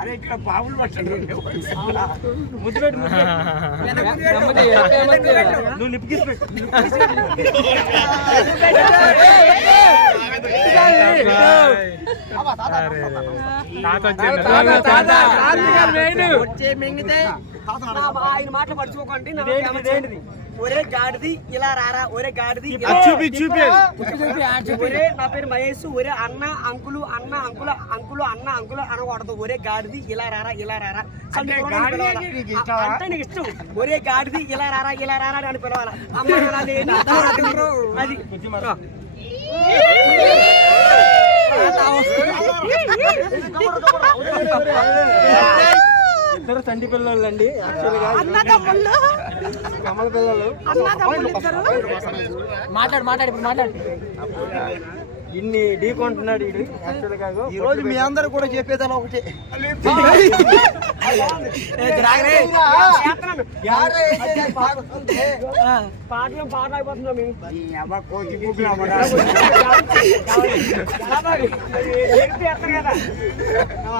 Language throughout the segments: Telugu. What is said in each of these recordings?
అరే ఇక్కడ పాములు పట్టండి ముద్దు పెట్టు నువ్వు నిప్పికి పెట్టు ఆయన మాటలు పడుచుకోకండి. ఒరే గాడిది ఇలా రారా, ఒరే గాడిది ఒరే నా పేరు మహేష్, ఒరే అన్న అంకులు అన్న అంకుల అంకులు అన్న అంకులు అనకూడదు. ఒరే గాడిది ఇలా రారా ఇలా రారా అంటే నీకు ఇష్టం. ఒరే గాడిది ఇలా రారా ఇలా రారా అని పిలవాలా. అమ్మ అది ఇద్దరు తండ్రి పిల్లలు అండి. యాక్చువల్గా కమల పిల్లలు. మాట్లాడు ఇన్ని ఢీకొంటున్నాడు వీడు. యాక్చువల్గా ఈ రోజు మీ అందరూ కూడా చెప్పేదాన్ని ఒకటి పాటలు పాడలేకపోతున్నాం మేము.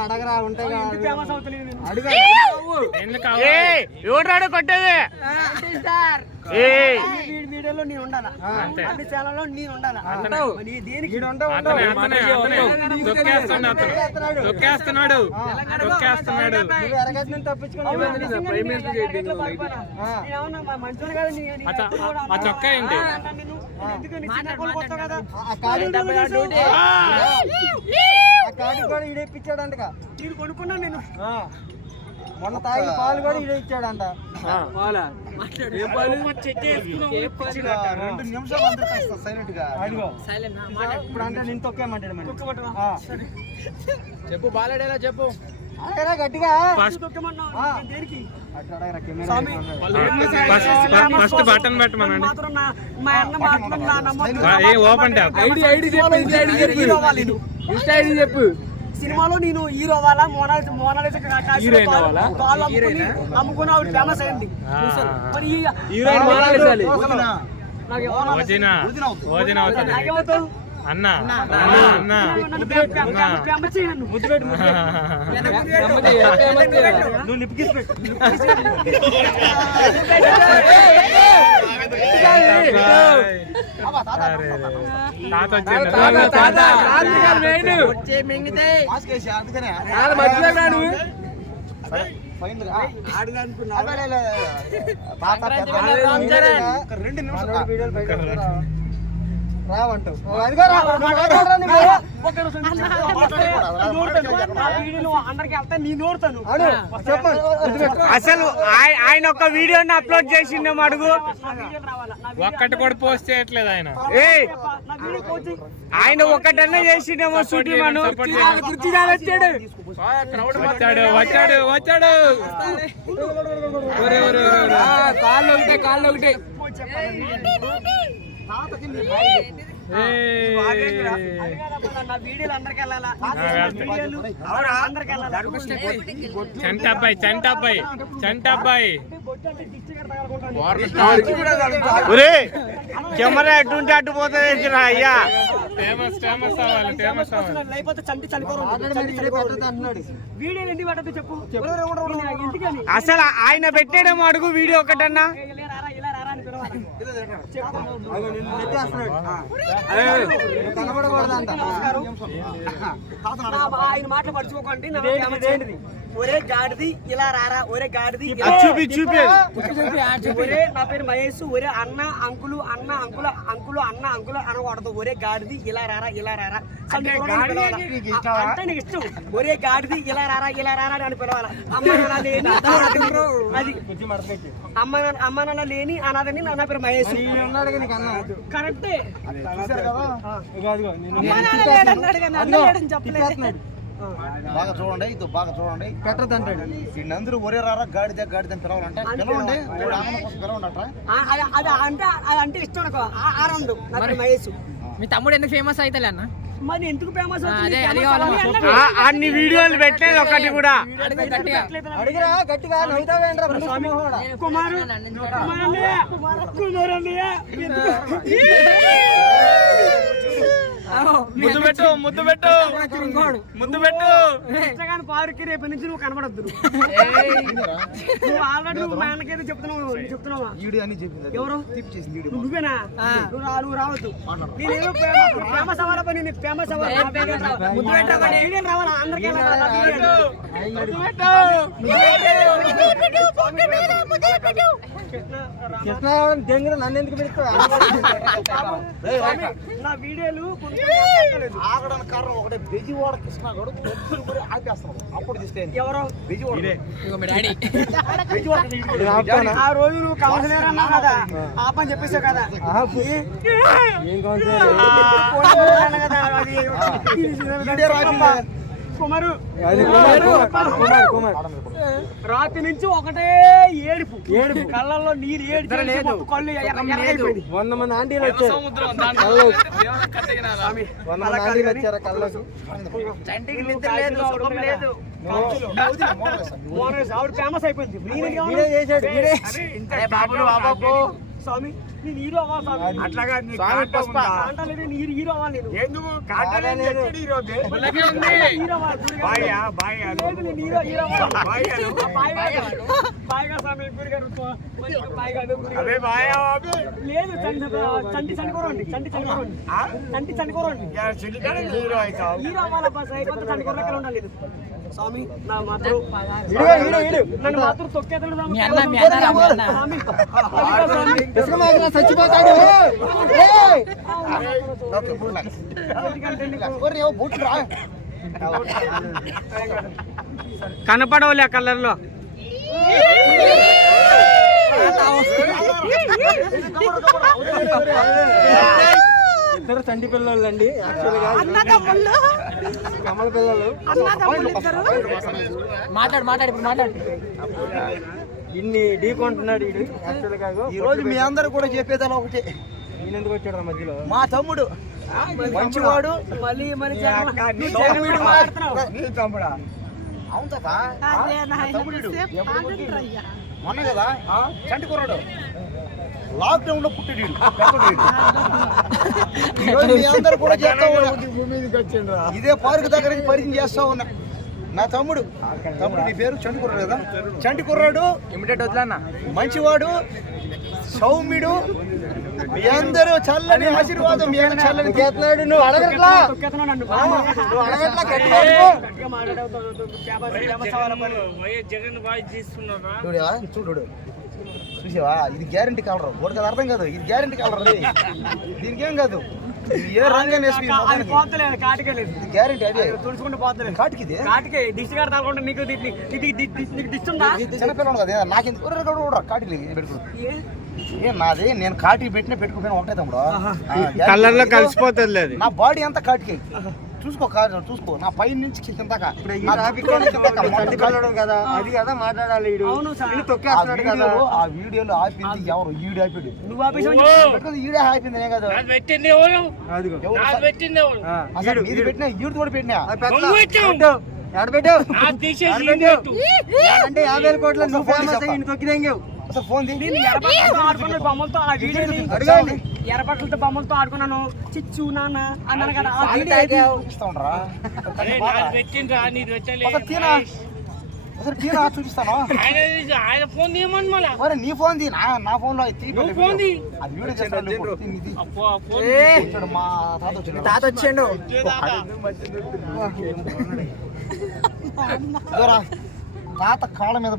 అడగరా ఉంటాయి ఫేమస్ అవుతలేదు. ఎవడాడు కొట్టేది వీడియోలో నేను ఉండాలా, అన్ని ఛానల్లో నేను ఉండాలా. తొక్కేస్తున్నాడు మంచోడు కదా. ఆ చొక్కా ఏంటి? ఇడేపించాడంట. నేను కొనుక్కున్నాను. నేను మొన్న తాగి పాలు కూడా ఇడే ఇచ్చాడంట. 2 నిమిషాలు సైలెంట్ గా ఇప్పుడు అంటే నేను తొక్కేమంటాడు. చెప్పు బాలడేలా చెప్పు గట్టిగా. ఫస్ట్ బటన్ పెట్టమనండి. ఓపెన్ ట్యాప్ చెప్పు. సినిమాలో నేను హీరో అవ్వాలా, అమ్ముకుని ఆవిడ ఫేమస్ అయింది. అన్న నువ్వు నిప్పికి పెట్టు రావంటావు. అసలు ఆయన ఒక వీడియోని అప్లోడ్ చేసిండేమో అడుగు. ఒక్కటి కూడా పోస్ట్ చేయట్లేదు ఆయన. ఆయన ఒక్కటన్నా చేసిండేమో. షూటింగ్ వచ్చాడు కాళ్ళు ఒకటే చంటబ్బాయి కెమెరా ఎట్టుంటే అడ్డు పోతుంది అయ్యా. ఫేమస్ అవ్వాలి. అసలు ఆయన పెట్టాడేమో అడుగు వీడియో ఒకటన్నా. ఆయన మాటలు పడుచుకోకండి. ఒరే గాడిది ఇలా రారా, ఒరే గాడిది ఒరే నా పేరు మహేష్, ఒరే అన్న అంకులు అన్న అంకుల అంకులు అన్న అంకులు అనకూడదు. ఒరే గాడిది ఇలా రారా ఇలా రారా అంటే నీకు ఇష్టం. ఒరే గాడిది ఇలా రారా ఇలా రారా అని పిలవాలా. అమ్మ నాన్న లేని అనాథని నా పేరు మహేష్. కరెక్టే. చెప్పలేదు. బాగా చూడండి, ఇది బాగా చూడండి. పెట్టదంటాడు అందరూ ఒరే రారా గాడిద గాడిదని పిలవాలంటే పిలవండి. అంటే ఇష్టం నాకు ఆనందం. నా పేరు మహేష్. మీ తమ్ముడు ఎందుకు ఫేమస్ అవుతలే అన్న? మరి ఎందుకు ఫేమస్ అదే అది కావాలి. అన్ని వీడియోలు పెట్టలేదు ఒకటి కూడా. అడిగిరా గట్టిగా నవ్వుతావేంట్రా కుమారు ముద్దు పెట్టు ముద్దు పెట్టు ముద్దు పెట్టు. పార్కి రేపటి నుంచి నువ్వు కనబడద్దు. నువ్వు ఆల్రెడీ నువ్వు మా అన్నకైతే చెప్తున్నావా? ఎవరు నువ్వేనా? నువ్వు రావద్దు. నేనేదో ఫేమస్ అవ్వాలా పని, నీకు ఫేమస్ అవ్వాలి. రావాలా అందరికీ నన్ను ఎందుకు పెడతావు? నా వీడియోలు ఆగడానికి కారణం ఒకటే, బెజవాడ కృష్ణగాడు ఆపేస్తాడు. అప్పుడు తీసుకెళ్ళి ఎవరో ఆ రోజు నువ్వు కావాల్సిన కదా ఆపని చెప్పేసావు కదా. కుమారు రాత్రి నుంచి ఒకటే ఏడుపు కళ్ళల్లో నీరు ఏడుపు కళ్ళు 100 మంది ఆంటీలు వచ్చారు. 100 మంది ఆంటీలు వచ్చారు కళ్ళకు. ఆవిడ ఫేమస్ అయిపోయింది. స్వామి నేను హీరో అవ్వాలి. అట్లాగా నీరు హీరో అవ్వాలి. ఎందుకు లేదు చంటి చనికోరండి హీరో అవ్వాలి. బస్ అయిపోతే చనికోర ఎక్కడ ఉండాలి. స్వామి నా మాత్రం నన్ను మాత్రం తొక్కేతాడు. చచ్చిపోతాడు. కనపడవులే కలర్ లో. ఇద్దరు చంటి పిల్లలు అండి. యాక్చువల్గా కమల పిల్లలు. మాట్లాడు ఇన్ని ఢీకొంటున్నాడు వీడు. యాక్చువల్గా ఈ రోజు మీ అందరూ కూడా చెప్పేదాన్ని ఒకటి, ఈయన ఎందుకు వచ్చాడు మధ్యలో? మా తమ్ముడు మంచివాడు. తమ్ముడా? అవును తాత, మొన్న కదా చంటి కుర్రాడు లాక్డౌన్ లో పుట్టాడు. మీ అందరూ కూడా చెప్తా ఉన్నా, ఇదే పార్క్ దగ్గర పరిచయం చేస్తా ఉన్నా. నా తమ్ముడు నీ పేరు చంటి కుర్రాడు కదా? చంటి కుర్రాడు మంచివాడు, సౌమ్యుడు. మీ అందరూ చల్లని ఆశీర్వాదం, మీ అందరూ చల్లని చేస్తున్నాడు. నువ్వు అడగట్లా చూడు చూసావా? ఇది గ్యారంటీ కలర్. ఒకటి అర్థం కాదు, ఇది గ్యారంటీ కలర్. దీనికి ఏం కాదు, ఏ రంగం గ్యారంటీ. అదే తుడుచుకుంటూ పోతలేదు కాటికి. కాటికి దిష్టి గారు తగ్గకుండా నీకు దిష్టి ఉందా? చిన్నపిల్లలు కదా, నాకెందుకు కాటికి పెట్టుకో. నాది నేను కాటికి పెట్టుకుపోయిన ఒకటే తమ్ముడు. కలర్ లో కలిసిపోతుంది. నా బాడీ అంతా కాటికి చూసుకో నా పై నుంచి కింద కదా. అది కదా మాట్లాడాలి. ఆ వీడియోలో ఆపింది ఎవరు? ఈడు ఆపాడు. ఈడే ఆపింది నేను కదా. అసలు ఇది పెట్టినా ఈడు కూడా పెట్టినా అంటే 50,000 కోట్ల తొక్కిదేంగావు. అసలు ఫోన్ బొమ్మలతో ఆ వీడియోని ఎర్రబట్టలతో బొమ్మలతో ఆడుకున్నాను. చిచ్చు నాన్న అన్నాను కదా. చూపిస్తాను. నీ ఫోన్ నా ఫోన్ లో మా తాత వచ్చాడు. తాత కాళ్ళ మీద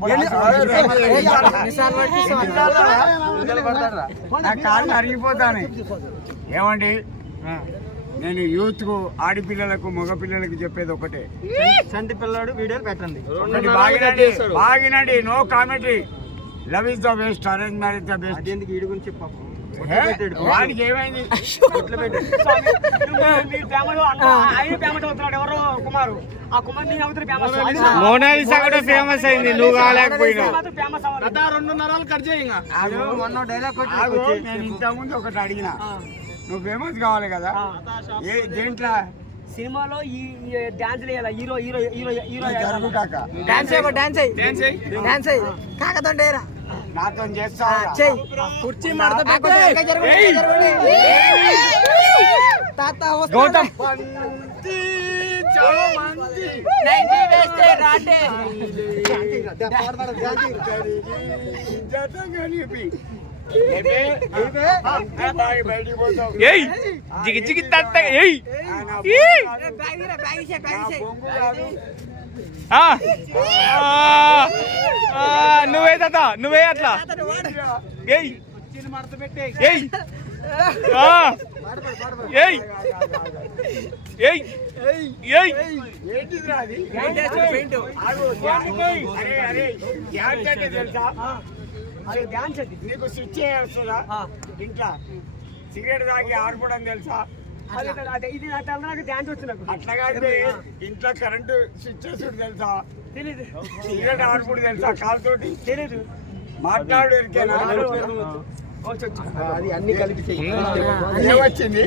కాళ్ళు అరిగిపోతాను. ఏమండి, నేను యూత్ కు, ఆడపిల్లలకు, మగ పిల్లలకు చెప్పేది ఒకటే, చంటి పిల్లాడు వీడియోలు పెట్టండి. బాగినండి. No commentary. Love is the best, arrange marriage the best. అదేందుకు వీడి గురించి పాపం వాడికి ఏమైంది? మోనాలిసా కూడా ఫేమస్ అయింది, నువ్వు కాలేకపోయినావు. 2.5 కట్ చేయి. నేను ఇంతకుముందు ఒకటి అడిగిన, నువ్వు ఫేమస్ కావాలి కదా. ఏ దేంట్లో? సినిమాలో ఈ డాన్స్ వేయాలి. హీరో హీరో హీరో హీరో జరుగు కాక డాన్స్ అయ్యి డాన్స్ అయ్యి కాకతోండేరా నాతో చేస్తావా? కుర్చీ మడత తాత గౌతమ్ ఏయ్ జిగి జిగి తట్ట ఏయ్ నువ్వే తాత నువ్వే అట్లా ఏయ్ ఏయ్ ఏయ్ ఏయ్ ఏయ్ నీకు స్విచ్ చేస్తుందా ఇంట్లో? సిగరెట్ తాగి ఆడుకోవడం తెలుసా? ఇది నాకు డాన్స్ వచ్చు. నాకు అట్లా కాదు, ఇంట్లో కరెంటు స్విచ్ చేసుడు తెలుసా? తెలీదు. సిగరెట్ ఆడుకోవడం తెలుసా? కాలుతోటి తెలీదు. మాట్లాడు ఇరికేనా? అది అన్ని కలిపి చెయ్యి. ఏమొచ్చింది?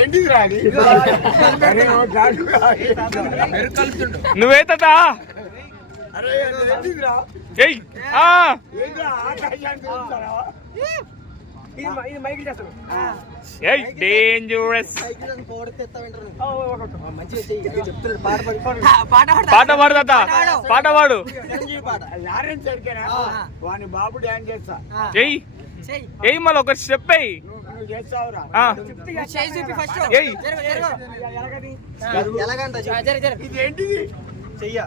ఏంటిది రాది? నువ్వే తాత అరే ఏంటిదిరా? ఏయ్ ఏంటిరా ఆకాశాన్ని చూస్తారా? ఇది మైకి చేస్తాను. ఏయ్ డేంజరస్ పాట పాడు తాత పాట పాడు. లారెన్స్ ఎరికేనా? వాని బాబు డాన్స్ చేస్తా. ఏయ్ ఏయ్ మళ్ళీ ఒక స్టెప్ అయ్యి నువ్వు చేస్తావురా? ఏయ్ ఎలాగంట ఇది ఏంటిది? చెయ్య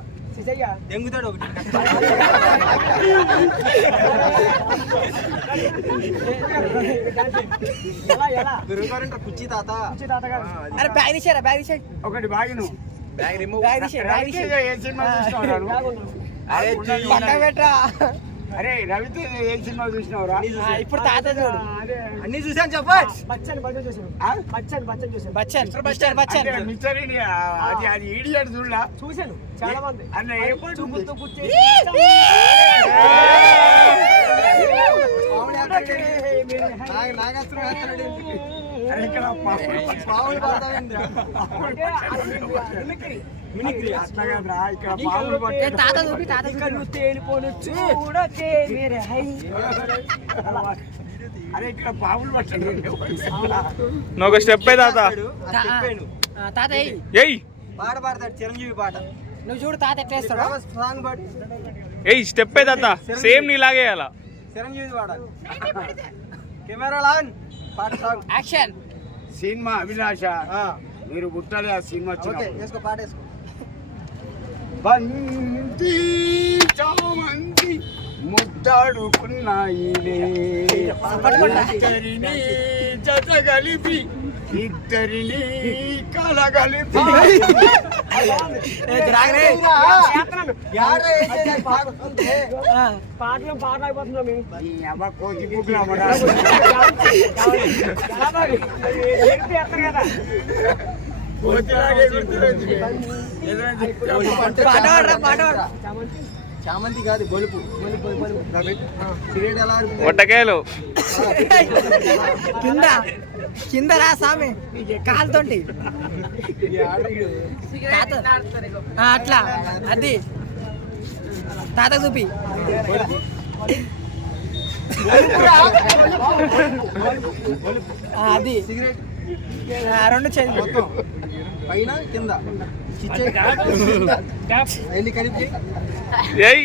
దెంగుతాడు ఒకటి. కుర్చీ తాత. అరే బ్యాగ్ తీసారా బ్యాగ్ తీసాయి ఒకటి బాగి నువ్వు బ్యాగ్ తీసాయి ఏ సినిమా చూసినావురా? అరే పక్క పెట్టరా అరే రవితేజ ఏ సినిమా చూసినావురా? ఇప్పుడు తాత చూడు అన్ని చూసాను చెప్పచ్చు. బచ్చన్ బచ్చన్ చూసాను. బచ్చన్ బచ్చన్ చూసాను. బచ్చన్ బచ్చన్ బచ్చన్ అంటే మిస్టర్ ఇండియా అది ఈడియట్ చూడలా? చూశాను చాలా మంది. అన్న ఏ పాటు ఉంది? చూపుతూ కూర్చే అరే ఇక్కడ పావులు పడతావేంద్ర? అట్లా కాదురా, ఇక్కడ పాములు పట్టారు. తాత చూపి తాత కళ్ళు తేలిపోను చూడకే మేరే హై. అరే ఇక్కడ పాములు పట్టారు. నువ్వు ఒక స్టెప్ అయ్యి తాత. చెప్పాను. తాత ఎయ్ ఏయ్ పాట పాడతాడు చిరంజీవి పాట. నువ్వు చూడు తాత ఎట్లా వేస్తాడు సాంగ్ పాడు. ఏయ్ స్టెప్ అయ్యి తాత సేమ్ నీలాగే అలా. చిరంజీవి పాడాలి. కెమెరా లాన్ పాట సాంగ్. యాక్షన్ సినిమా అభిలాష మీరు పుట్టాలి. ఆ సినిమా ఓకే వేసుకో పాట వేసుకో. బంతి చామంతి ముద్దాడుకున్నాయిలే ఇద్దరిని జత కలిపి ఇద్దరిని కలగలిపి పాటలు పాట అయిపోతున్నాం మేము. ఈ అమ్మ కోతి బుక్లు అమ్మడా. కదా కోతిలాగే గుర్తులేదు. పాట పాడరా పాట పాడు చామంతి కాదు గొలుపు. సిగరెట్ ఎలా అరుపుతుంది? ఒట్టకేలు కింద కింద రా సామి కాలుతోటి తాత అట్లా అది తాత చూపి అది సిగరెట్ రెండు చేయి మొత్తం పైన కింద ఎన్ని కలిపి ఏయ్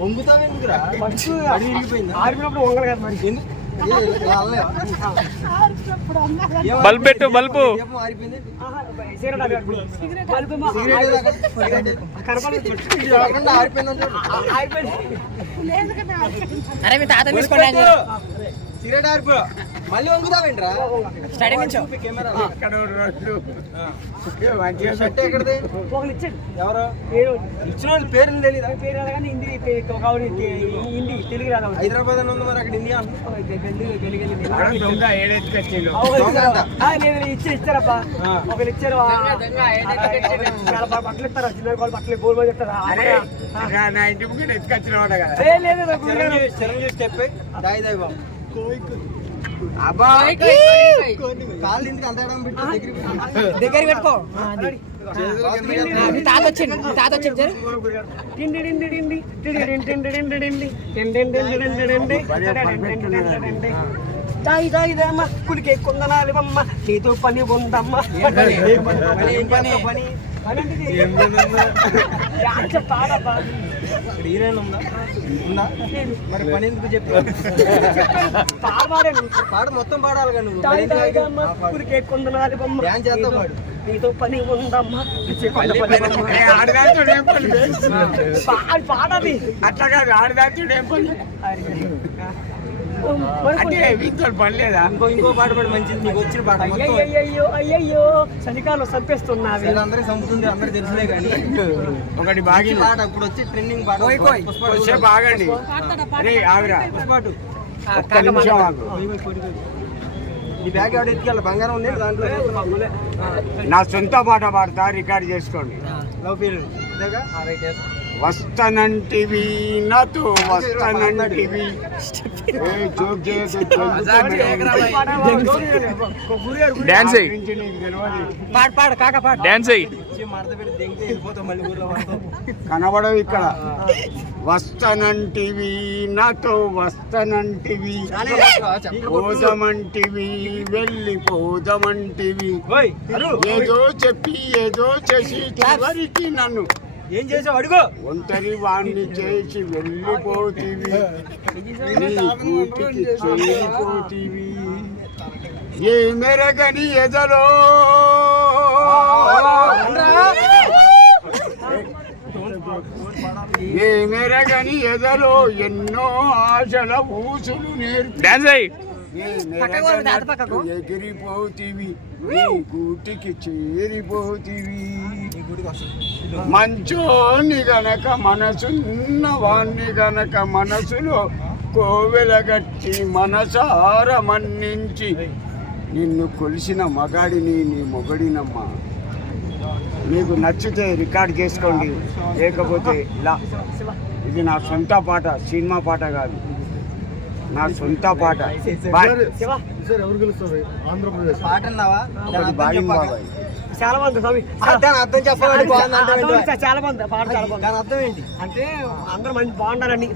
వంగుతావు ఎందుకురా? అడిగిపోయింది. ఆరిపోయినప్పుడు వంగలు కదా మరి. బల్బు పెట్టు బల్బు. ఆరిపోయింది. సిగరెట్ ఆరిపోయింది. అరే మీ తాత తీసుకోండి మళ్ళీ వంగుతావేంట్రా స్టడీ నుంచో ఇక్కడ రోడ్లు మంచిగా షర్ట్ ఎక్కడిది ఒకరు ఇచ్చాడు ఎవరు పేరు ఇచ్చిన వాళ్ళ పేరు తెలియదా పేరు రాగానే హిందీ హిందీ తెలుగు రాదు హైదరాబాద్ అని ఉంది మరి అక్కడ ఇండియా ఇక్కడ దొంగ ఏడెత్తుకొచ్చిండు ఇచ్చారప్ప ఒకరు ఇచ్చారు బట్టలు ఇస్తారా చిన్న వాళ్ళు బట్టలు గోల్ గోల్ చెప్తారా అరే నా ఇంటి ముందు ఎత్తుకొచ్చినవాడు కదా లేదు చిరంజీవి స్టెప్ దాయి దాయి బాబు అబ్బా కాళ్ళు ఇంటికి అంత ఎడం పెట్టి దగ్గర పెట్టుకో మీ తాత వచ్చిండు మీ తాత వచ్చిండు జర దాయి దాయి దమ్మ కులికే కొందనాలి బమ్మ చేతో పని ఉందమ్మ పని చెప్తాడబ్బా హీరోయిన్ ఉందా ఉందా మరి పని ఎందుకు చెప్పి పాట మొత్తం పాడాలి కదా నువ్వు కులికే కొందనాలి బమ్మ డ్యాన్స్ చేస్తావు పాడు నీతో పని ఉందమ్మా ఆడదాచుడు ఏం పని పాడది అట్లా కాదు ఆడదాచుడు ఏం పని అంటే వీటితో పని లేదా ఇంకో పాట పాడు మంచిది నీకు వచ్చిన పాట మొత్తం అయ్యయ్యో అయ్యయ్యో చలికాలం చంపేస్తున్నావి అందరికి చంపుతుంది అందరికి తెలుసులే కానీ ఒకటి బాగి పాట ఇప్పుడు వచ్చి ట్రెండింగ్ పాట వచ్చే బాగండి అరే ఆవిరా పాటు ఒక్క నిమిషం ఆగు. ఈ బ్యాగ్ ఎవరు ఎత్తుకెళ్ళి బంగారం ఉంది దాంట్లో నా సొంత పాట పాడతా రికార్డ్ చేసుకోండి లవ్ ఫీల్ ఇదేగా రైట్ వస్తానంటివి నాతో వస్తానంటివి ఏ జోక్ చేయకు, డాన్స్ అయ్యి గురించి నీకు తెలియదు. పాడు పాడు కాక పాడు డాన్స్ అయ్యి మడత పెట్టి దింగితే వెళ్ళిపోతాం మళ్ళీ ఊర్లో పడతాం. కనబడవు ఇక్కడ వస్తానంటివి నాతో వస్తానంటివి పోదమంటివి వెళ్ళిపోదమంటివి ఓయ్, అరు. ఏదో చెప్పి ఏదో చేసి చివరికి నన్ను ఏం చేసావు అడుగు ఒంటరి వాణ్ణి చేసి వెళ్ళిపోతివి నీ గూటికి చేరిపోతివి ఏ మెరగని ఎదలో ఏ మెరగని ఎదలో ఎన్నో ఆశల ఊసులు నేర్పి డాన్స్ అయ్యి ఏ మెరగనట్టు ఎగిరిపోతివి నీ గూటికి చేరిపోతివి మంచోని గనక మనసున్న వాణ్ణి గనక మనసులో కోవెలగట్టి మనసార మన్నించి నిన్ను కొలిసిన మగాడిని నీ మొగడినమ్మా మీకు నచ్చితే రికార్డ్ చేసుకోండి లేకపోతే ఇలా ఇది నా సొంత పాట సినిమా పాట కాదు నా సొంత పాట బాయ్. పాట అన్నావా ఒకటి బాగింది బాబాయ్ చాలా మంది స్వామి దాని అర్థం చెప్పాలి బాగుంది చాలా మంది పాట చాలా బాగుంది దాని అర్థం ఏంటి అంటే అందరూ మంచి బాగుండాలని